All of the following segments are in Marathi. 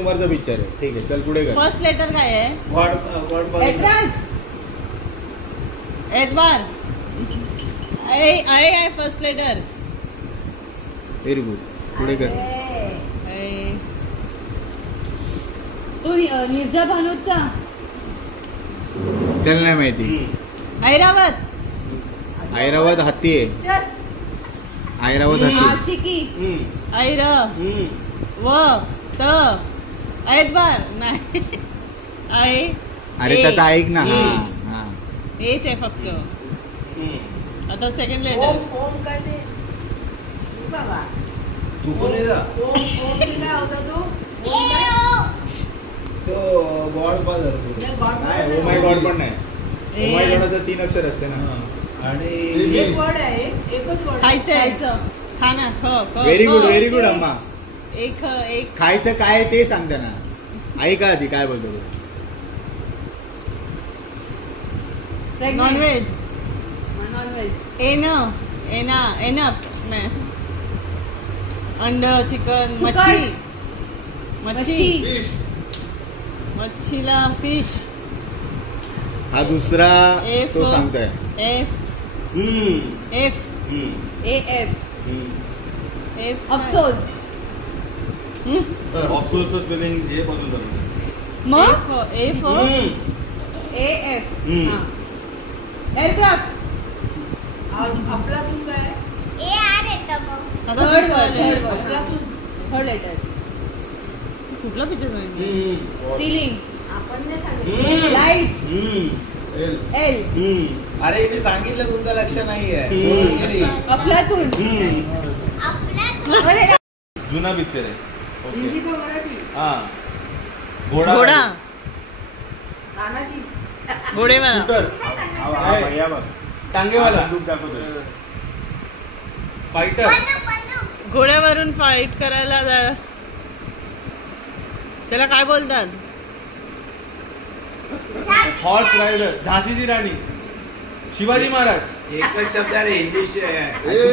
कुमारचा पिक्चर आहे. ठीक आहे, चल पुढे कर. फर्स्ट लेटर काय आहे? एतबार. आहे फर्स्ट लेटर. Very good. पुढे कर. तो निर्जा भानूचा. त्याला नाही माहिती. ऐरावत. ऐरावत हत्ती आहे. ऐरावत हत्ती. आशिकी. ऐर व त ऐतबार नाही. अरे त्याचा ऐक ना. हा हेच आहे फक्त. आता सेकंड लेटर. ओम काय ते बाबा तू कोण आहे? ओम काय होता तो? तो गॉडफादर. नाही, ओ माय गॉड पण नाही. ओ माय गॉडचं 3 अक्षर असते ना. आणि एक वर्ड आहे, एकच वर्ड. खायचंय. खाना. ख. व्हेरी गुड, व्हेरी गुड अम्मा. एक खायचं काय ते सांगते ना. ऐका आधी काय बोलतो तो. नॉनव्हेज. नॉनव्हेज. एनप नाही. अंड, चिकन, सुकट. मच्छी. मच्छीला फिश. हा दुसरा तो सांगतोय. एफ. AF. अफसोस. अफसोसचं स्पेलिंग हे पासून बनवलं. मग AF. एअरक्राफ्ट. अफलातून काय? Third letter. कुठला पिक्चर? सीलिंग. लाईट्स. L. अरे मी सांगितलं तुमचं लक्ष नाहीये. अफलातून. जुना पिक्चर आहे. हिंदी का मराठी? हा. घोडा. तानाजी. घोडेवाला. टांगेवाला. फायटर. घोड्यावरून फाईट करायला त्याला काय बोलतात? Horse rider. झाशीची राणी. शिवाजी महाराज. एकच शब्द आहे इंग्लिश.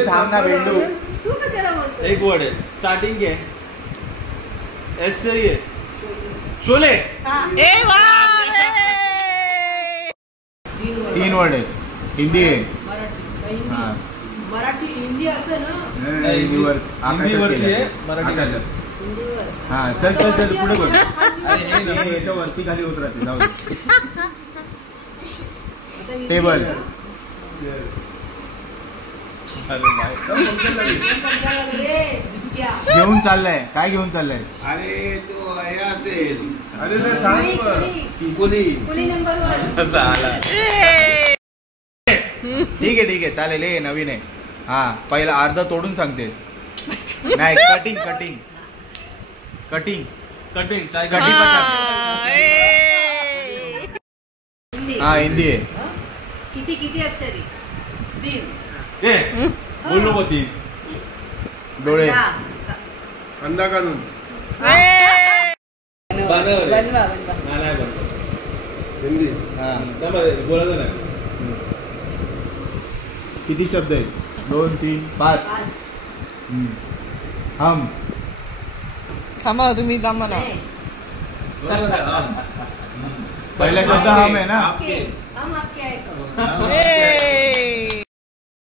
थांब ना बेंडू. तू कशाला बोलतो? एक वर्ड आहे. स्टार्टिंग आहे. एस से आहे. शोले. ए वा. 3 वर्ड आहे. हिंदी आहे. मराठी हिंदी असं ना. हिंदीवरती आहे. मराठी झालं. हा चल चल चल पुढे बोल. याच्या वरती खाली होत राहते. जाऊ टेबल. घेऊन चाललाय. काय घेऊन चाललाय? अरे तो हे असेल. अरे सांग. कुली नंबर 1. ठीक आहे चालेल. हे नवीन आहे. हा पहिला अर्धा तोडून सांगतेस. नाही कटिंग. हा हिंदी आहे. किती अक्षरी? 3. बोललो मग 3. डोळे. अंधा कानून. बनवा. नाही बनतो. हिंदी. हा बोलायचं नाही. किती शब्द आहेत? 2 3 5. हम. थांबा तुम्ही थांबा ना. पहिला शब्द हम आहे ना. हम आपके आहे का?